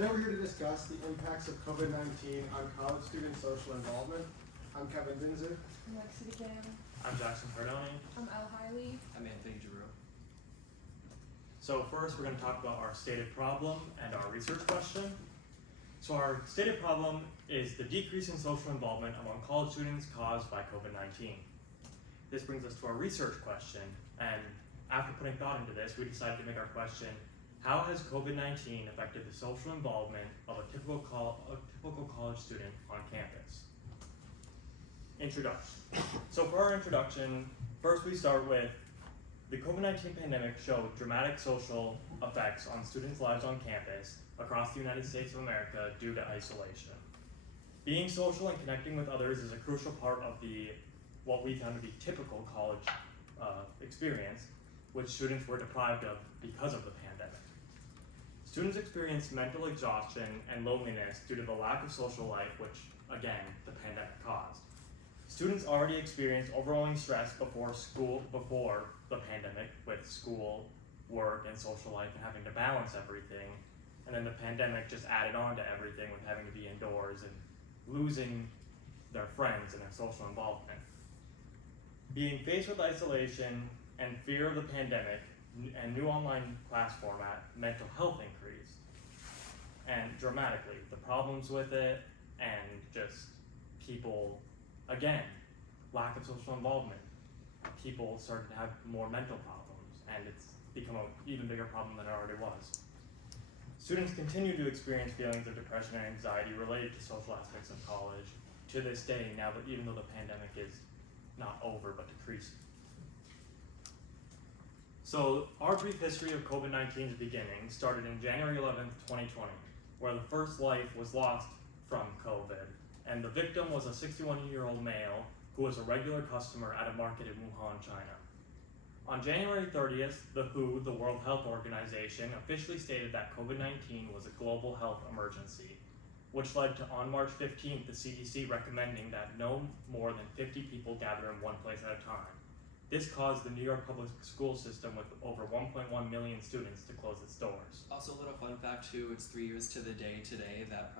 Today we're here to discuss the impacts of COVID-19 on college student social involvement. I'm Kevin Binzer. I'm Lexi Cam. I'm Jackson Cardone. I'm El Hiley. I'm Anthony Giroux. So first we're going to talk about our stated problem and our research question. So our stated problem is the decrease in social involvement among college students caused by COVID-19. This brings us to our research question, and after putting thought into this, we decided to make our question, how has COVID-19 affected the social involvement of a typical college student on campus? Introduction. So for our introduction, first we start with the COVID-19 pandemic showed dramatic social effects on students' lives on campus across the United States of America due to isolation. Being social and connecting with others is a crucial part of what we found to be typical college experience, which students were deprived of because of the pandemic. Students experienced mental exhaustion and loneliness due to the lack of social life, which, again, the pandemic caused. Students already experienced overwhelming stress before the pandemic, with school, work, and social life, and having to balance everything. And then the pandemic just added on to everything with having to be indoors and losing their friends and their social involvement. Being faced with isolation and fear of the pandemic and new online class format, mental health increased, and dramatically. The problems with it, and just people, again, lack of social involvement. People started to have more mental problems, and it's become an even bigger problem than it already was. Students continue to experience feelings of depression and anxiety related to social aspects of college to this day, now that even though the pandemic is not over but decreasing. So our brief history of COVID-19's beginning started in January 11th, 2020, where the first life was lost from COVID, and the victim was a 61-year-old male who was a regular customer at a market in Wuhan, China. On January 30th, the WHO, the World Health Organization, officially stated that COVID-19 was a global health emergency, which led to, on March 15th, the CDC recommending that no more than 50 people gather in one place at a time. This caused the New York public school system with over 1.1 million students to close its doors. Also, a little fun fact too, it's 3 years to the day today that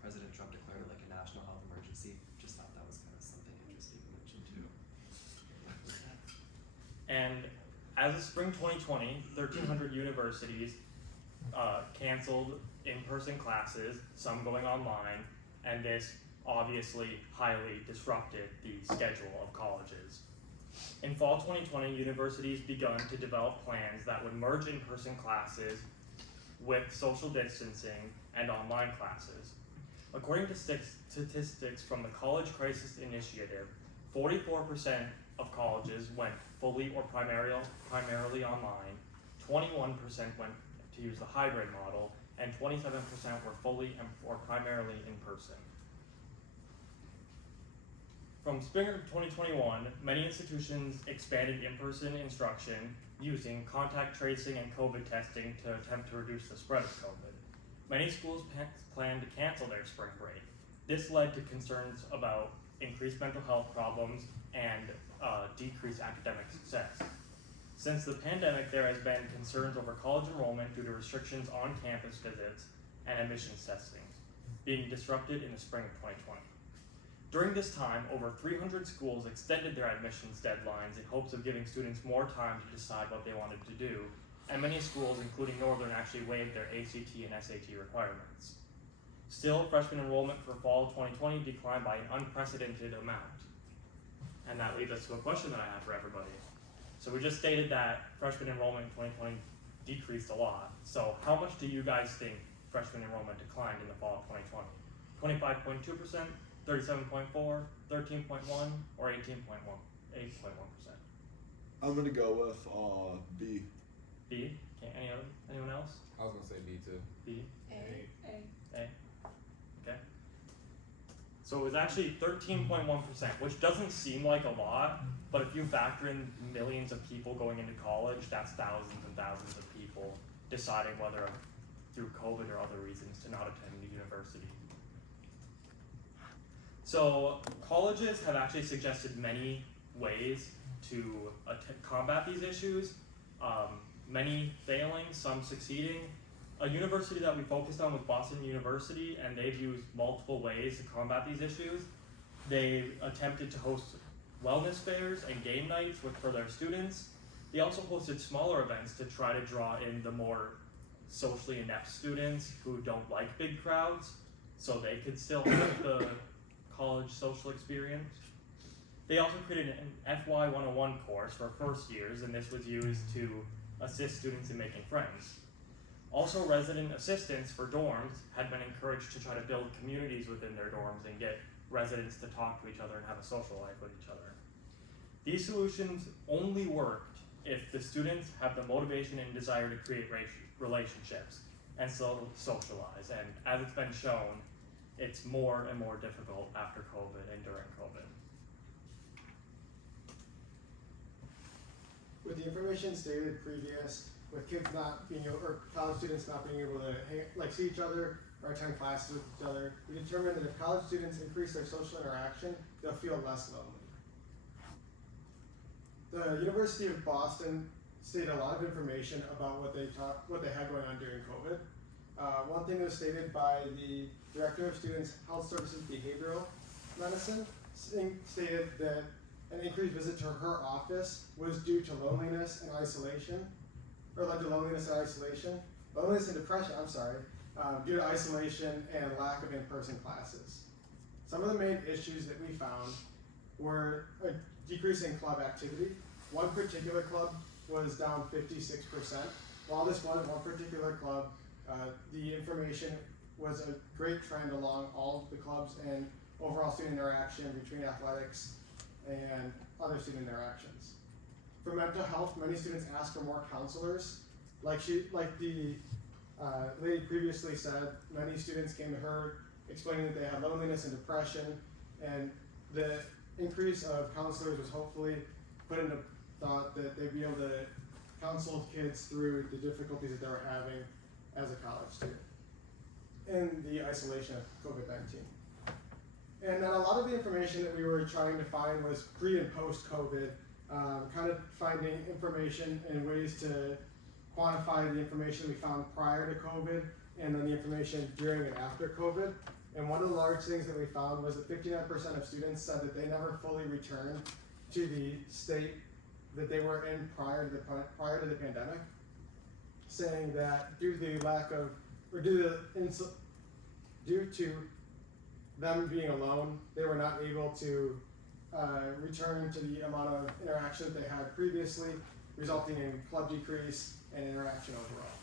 President Trump declared it like a national health emergency. Just thought that was kind of something interesting to mention too. And as of spring 2020, 1,300 universities canceled in-person classes, some going online, and this obviously highly disrupted the schedule of colleges. In fall 2020, universities begun to develop plans that would merge in-person classes with social distancing and online classes. According to statistics from the College Crisis Initiative, 44% of colleges went fully or primarily online, 21% went to use the hybrid model, and 27% were fully or primarily in person. From spring of 2021, many institutions expanded in-person instruction using contact tracing and COVID testing to attempt to reduce the spread of COVID. Many schools planned to cancel their spring break. This led to concerns about increased mental health problems and decreased academic success. Since the pandemic, there has been concerns over college enrollment due to restrictions on campus visits and admissions testing being disrupted in the spring of 2020. During this time, over 300 schools extended their admissions deadlines in hopes of giving students more time to decide what they wanted to do, and many schools, including Northern, actually waived their ACT and SAT requirements. Still, freshman enrollment for fall 2020 declined by an unprecedented amount. And that leads us to a question that I have for everybody. So we just stated that freshman enrollment in 2020 decreased a lot. So how much do you guys think freshman enrollment declined in the fall of 2020? 25.2%? 37.4, 13.1, or 18.1, 8.1%. I'm gonna go with B. B. Okay, anyone else? I was gonna say B too. B. A. Okay. So it was actually 13.1%, which doesn't seem like a lot, but if you factor in millions of people going into college, that's thousands and thousands of people deciding whether through COVID or other reasons to not attend the university. So colleges have actually suggested many ways to combat these issues, many failing, some succeeding. a university that we focused on was Boston University, and they've used multiple ways to combat these issues. They attempted to host wellness fairs and game nights for their students. They also hosted smaller events to try to draw in the more socially inept students who don't like big crowds, so they could still have the college social experience. They also created an FY 101 course for first years, and this was used to assist students in making friends. Also, resident assistants for dorms had been encouraged to try to build communities within their dorms and get residents to talk to each other and have a social life with each other. These solutions only worked if the students have the motivation and desire to create relationships and socialize. And as it's been shown, it's more and more difficult after COVID and during COVID. With the information stated previous, with kids not being able, or college students not being able to see each other or attend classes with each other, we determined that if college students increase their social interaction, they'll feel less lonely. The University of Boston stated a lot of information about what they had going on during COVID. One thing that was stated by the Director of Students Health Services Behavioral Medicine stated that an increased visit to her office was due to loneliness and isolation, or led to loneliness and isolation, loneliness and depression, due to isolation and lack of in-person classes. Some of the main issues that we found were a decrease in club activity. One particular club was down 56%. While this was one particular club, the information was a great trend along all of the clubs and overall student interaction between athletics and other student interactions. For mental health, many students ask for more counselors. Like the lady previously said, many students came to her explaining that they had loneliness and depression, and the increase of counselors was hopefully put into thought that they'd be able to counsel kids through the difficulties that they were having as a college student in the isolation of COVID-19. And then a lot of the information that we were trying to find was pre and post COVID, kind of finding information and ways to quantify the information we found prior to COVID and then the information during and after COVID. And one of the large things that we found was that 59% of students said that they never fully returned to the state that they were in prior to the pandemic, saying that due to them being alone, they were not able to return to the amount of interaction that they had previously, resulting in club decrease and interaction overall.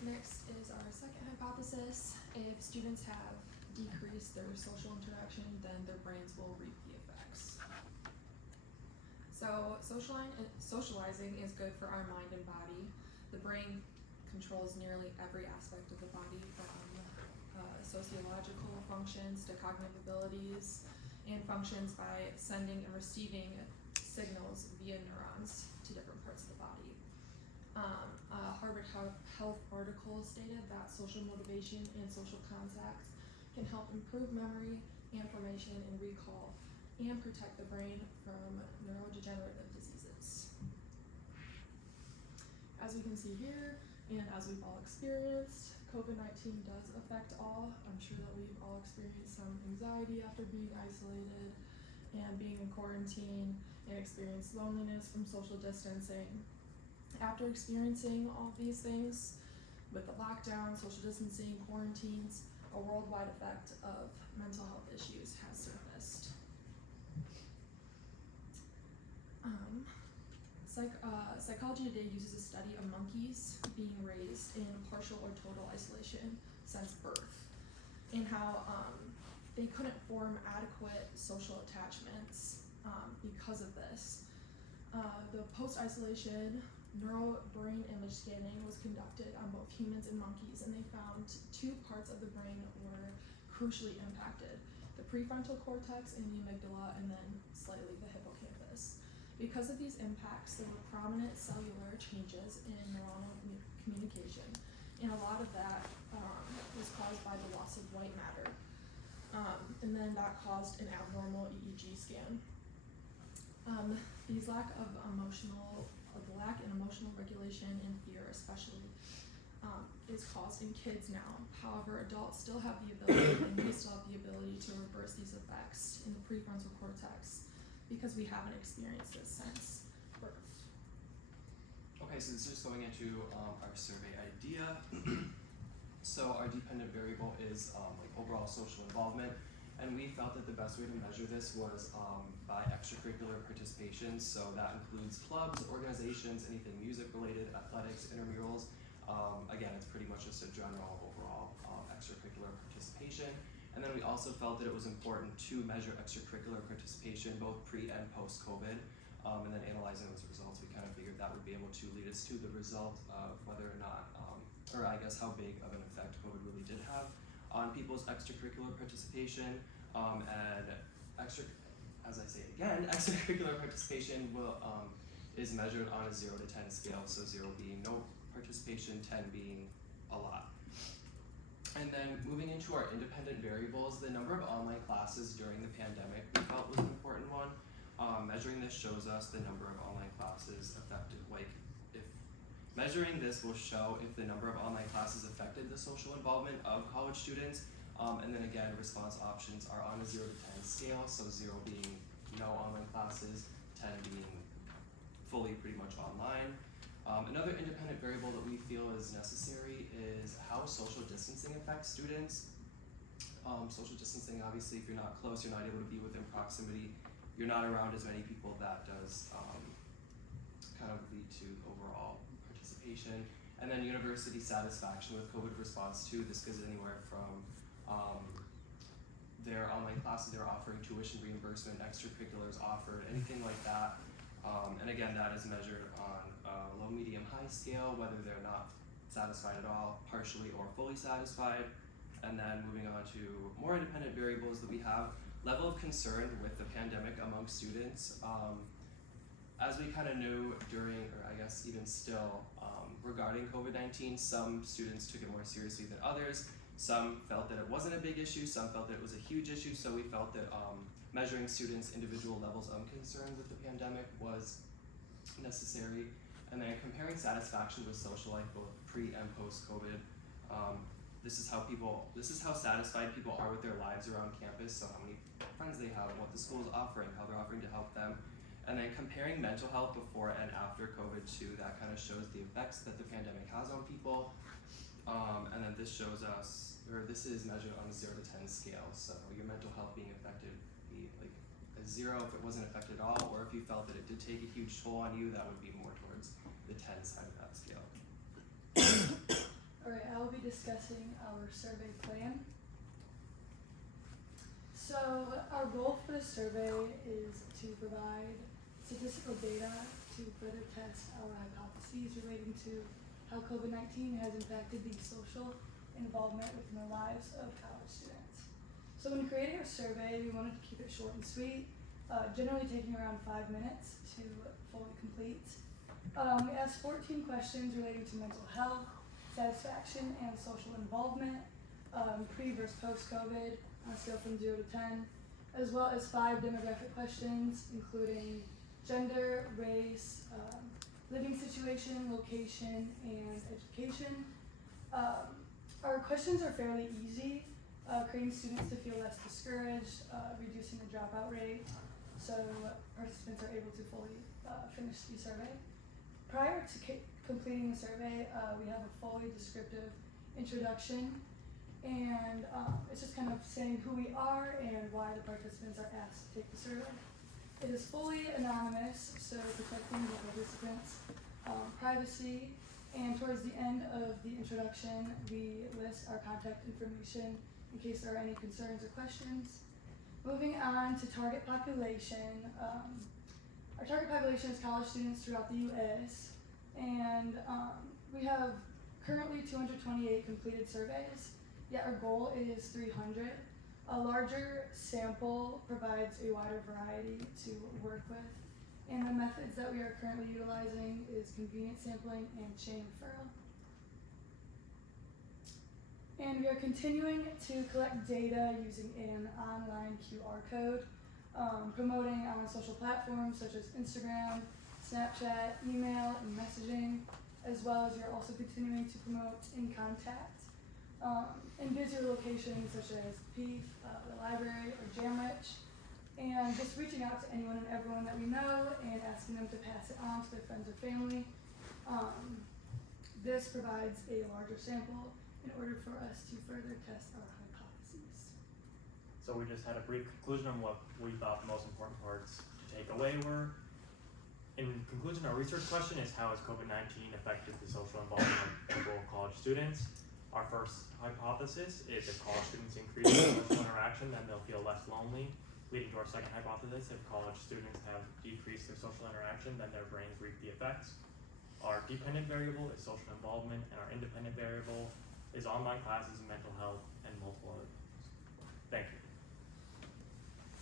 Next is our second hypothesis. If students have decreased their social interaction, then their brains will reap the effects. So socializing is good for our mind and body. The brain controls nearly every aspect of the body, from sociological functions to cognitive abilities, and functions by sending and receiving signals via neurons to different parts of the body. A Harvard Health article stated that social motivation and social contact can help improve memory, information, and recall, and protect the brain from neurodegenerative diseases. As we can see here, and as we've all experienced, COVID-19 does affect all. I'm sure that we've all experienced some anxiety after being isolated and being in quarantine, and experienced loneliness from social distancing. After experiencing all these things, with the lockdown, social distancing, quarantines, a worldwide effect of mental health issues has surfaced. Psychology Today uses a study of monkeys being raised in partial or total isolation since birth, and how they couldn't form adequate social attachments because of this. The post-isolation neural-brain image scanning was conducted on both humans and monkeys, and they found two parts of the brain were crucially impacted: the prefrontal cortex and the amygdala, and then slightly the hippocampus. Because of these impacts, there were prominent cellular changes in neuronal communication, and a lot of that was caused by the loss of white matter, and then that caused an abnormal EEG scan. The lack of lack in emotional regulation and fear especially is caused in kids now. However, adults still have the ability and we still have the ability to reverse these effects in the prefrontal cortex because we haven't experienced this since birth. Okay, so this is just going into our survey idea. So our dependent variable is like overall social involvement, and we felt that the best way to measure this was by extracurricular participation. So that includes clubs, organizations, anything music related, athletics, intramurals. Again, it's pretty much just a general overall extracurricular participation. And then we also felt that it was important to measure extracurricular participation both pre and post-COVID. And then analyzing those results, we kind of figured that would be able to lead us to the result of whether or not, or I guess how big of an effect COVID really did have on people's extracurricular participation. And as I say again, extracurricular participation is measured on a 0 to 10 scale, so 0 being no participation, 10 being a lot. And then moving into our independent variables, the number of online classes during the pandemic we felt was an important one. Measuring this shows us the number of online classes affected, measuring this will show if the number of online classes affected the social involvement of college students. And then again, response options are on a 0 to 10 scale, so 0 being no online classes, 10 being fully pretty much online. Another independent variable that we feel is necessary is how social distancing affects students. Social distancing, obviously, if you're not close, you're not able to be within proximity, you're not around as many people, that does kind of lead to overall participation. And then university satisfaction with COVID response too. This goes anywhere from their online classes, they're offering tuition reimbursement, extracurriculars offered, anything like that. And again, that is measured on a low, medium, high scale, whether they're not satisfied at all, partially or fully satisfied. And then moving on to more independent variables that we have, level of concern with the pandemic among students. As we kind of knew during, or I guess even still, regarding COVID-19, some students took it more seriously than others. Some felt that it wasn't a big issue, some felt that it was a huge issue, so we felt that measuring students' individual levels of concern with the pandemic was necessary. And then comparing satisfaction with social life both pre and post-COVID. This is how satisfied people are with their lives around campus, so how many friends they have, what the school is offering, how they're offering to help them. And then comparing mental health before and after COVID too, that kind of shows the effects that the pandemic has on people. And then this shows us, or this is measured on a 0 to 10 scale, so your mental health being affected would be like a 0 if it wasn't affected at all, or if you felt that it did take a huge toll on you, that would be more towards the 10 side of that scale. Alright, I will be discussing our survey plan. So our goal for the survey is to provide statistical data to further test our hypotheses relating to how COVID-19 has impacted the social involvement within the lives of college students. So when creating our survey, we wanted to keep it short and sweet, generally taking around 5 minutes to fully complete. We asked 14 questions relating to mental health, satisfaction, and social involvement, pre versus post-COVID, on a scale from 0 to 10, as well as 5 demographic questions, including gender, race, living situation, location, and education. Our questions are fairly easy, creating students to feel less discouraged, reducing the dropout rate, so participants are able to fully finish the survey. Prior to completing the survey, we have a fully descriptive introduction, and it's just kind of saying who we are and why the participants are asked to take the survey. It is fully anonymous, so protecting the participants' privacy. And towards the end of the introduction, we list our contact information in case there are any concerns or questions. Moving on to target population. Our target population is college students throughout the U.S. And we have currently 228 completed surveys, yet our goal is 300. A larger sample provides a wider variety to work with, and the methods that we are currently utilizing is convenient sampling and chain referral. And we are continuing to collect data using an online QR code, promoting on social platforms such as Instagram, Snapchat, email, and messaging, as well as you're also continuing to promote in contact in busier locations such as PEEF, the library, or Jamrich, and just reaching out to anyone and everyone that we know and asking them to pass it on to their friends or family. This provides a larger sample in order for us to further test our hypotheses. So we just had a brief conclusion on what we thought the most important parts to take away were. In conclusion, our research question is, how has COVID-19 affected the social involvement of rural college students? Our first hypothesis is if college students increase their social interaction, then they'll feel less lonely. Leading to our second hypothesis, if college students have decreased their social interaction, then their brains reap the effects. Our dependent variable is social involvement, and our independent variable is online classes, mental health, and multiple other things. Thank you.